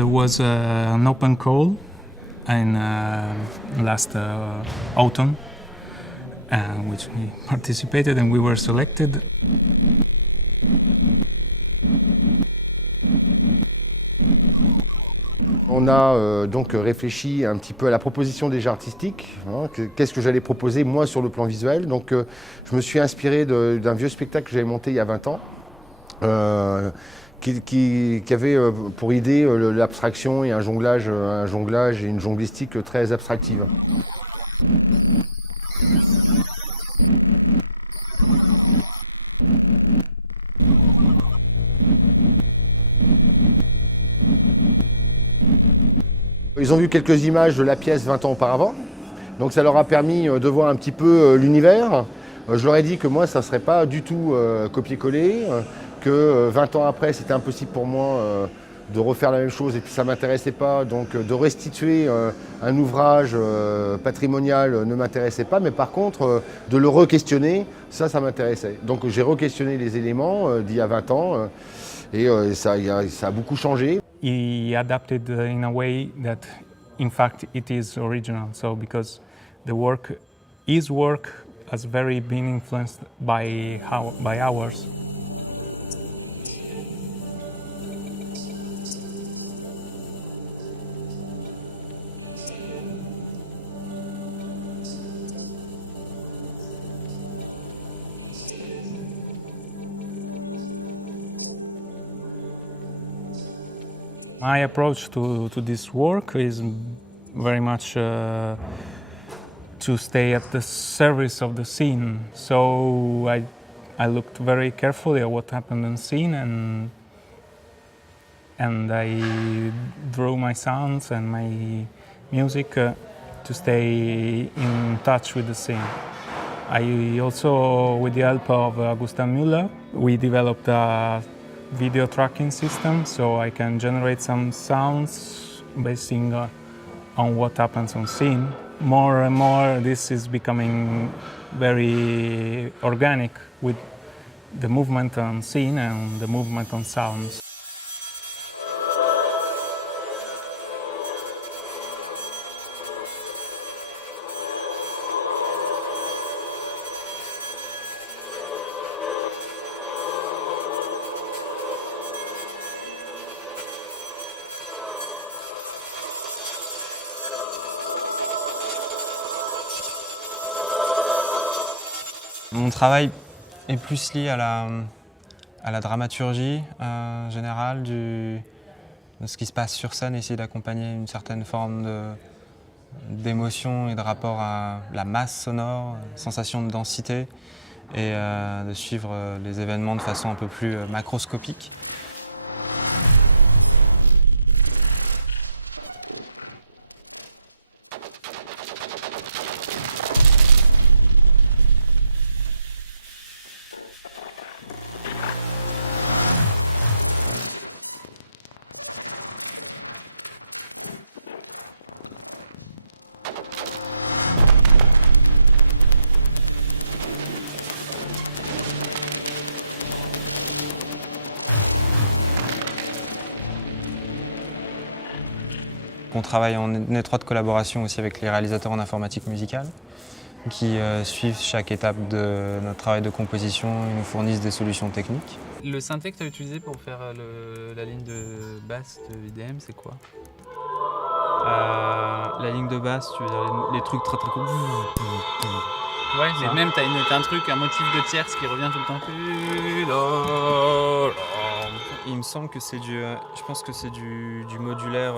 There was an open call in last autumn, which we participated and we were selected. On a donc réfléchi un petit peu à la proposition déjà artistique, hein, qu'est-ce que j'allais proposer moi sur le plan visuel. Donc je me suis inspiré d'un vieux spectacle que j'avais monté il y a 20 ans, qui avait pour idée l'abstraction et un jonglage et une jonglistique très abstractive. Ils ont vu quelques images de la pièce 20 ans auparavant, donc ça leur a permis de voir un petit peu l'univers. Je leur ai dit que moi ça ne serait pas du tout copier-coller, que 20 ans après c'était impossible pour moi de refaire la même chose et puis ça ne m'intéressait pas, donc de restituer un ouvrage patrimonial ne m'intéressait pas, mais par contre de le re-questionner, ça m'intéressait. Donc j'ai re-questionné les éléments d'il y a 20 ans et ça a beaucoup changé. He adapted in a way that, in fact, it is original. So, because his work has very been influenced by ours. My approach to this work is very much to stay at the service of the scene. So I looked very carefully at what happened in the scene and I drew my sounds and my music to stay in touch with the scene. I also, with the help of Gustav Müller, we developed a video tracking system, so I can generate some sounds based on what happens on scene. More and more this is becoming very organic with the movement on scene and the movement on sounds. Mon travail est plus lié à la dramaturgie générale de ce qui se passe sur scène, essayer d'accompagner une certaine forme d'émotion et de rapport à la masse sonore, sensation de densité et de suivre les événements de façon un peu plus macroscopique. On travaille en étroite collaboration aussi avec les réalisateurs en informatique musicale qui suivent chaque étape de notre travail de composition et nous fournissent des solutions techniques. Le synthé que tu as utilisé pour faire la ligne de basse de IDM, c'est quoi? La ligne de basse, tu veux dire les trucs très très courts. Ouais, mais même t'as un truc, un motif de tierce qui revient tout le temps. Il me semble que c'est je pense que c'est du modulaire.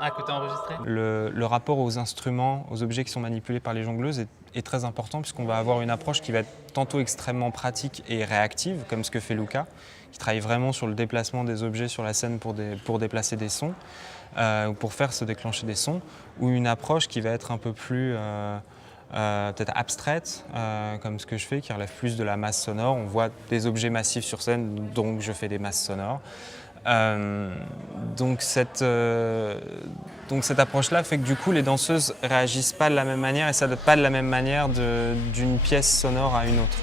Ah, que t'as enregistré? Le rapport aux instruments, aux objets qui sont manipulés par les jongleuses est très important puisqu'on va avoir une approche qui va être tantôt extrêmement pratique et réactive, comme ce que fait Luca, qui travaille vraiment sur le déplacement des objets sur la scène pour déplacer des sons, ou pour faire se déclencher des sons, ou une approche qui va être un peu plus peut-être abstraite, comme ce que je fais, qui relève plus de la masse sonore. On voit des objets massifs sur scène, donc je fais des masses sonores. Donc cette approche-là fait que du coup les danseuses réagissent pas de la même manière et s'adaptent pas de la même manière d'une pièce sonore à une autre.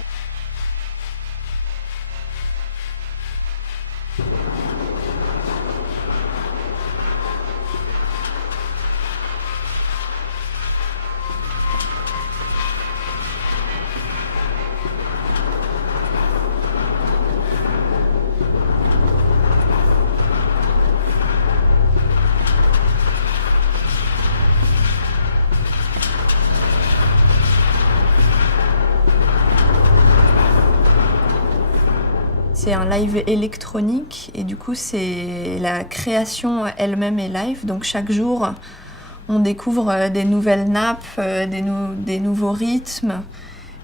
C'est un live électronique et du coup c'est la création elle-même est live. Donc chaque jour on découvre des nouvelles nappes, des nouveaux rythmes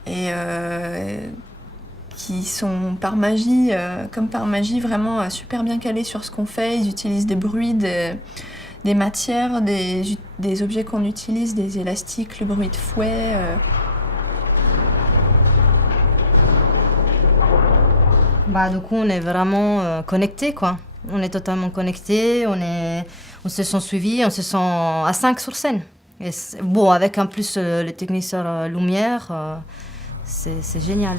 et qui sont par magie, comme par magie, vraiment super bien calés sur ce qu'on fait. Ils utilisent des bruits, des matières, des objets qu'on utilise, des élastiques, le bruit de fouet. Du coup, on est vraiment connectés, quoi. On est totalement connectés, on se sent suivis, on se sent à 5 sur scène. Et bon, avec en plus le technicien lumière, c'est génial.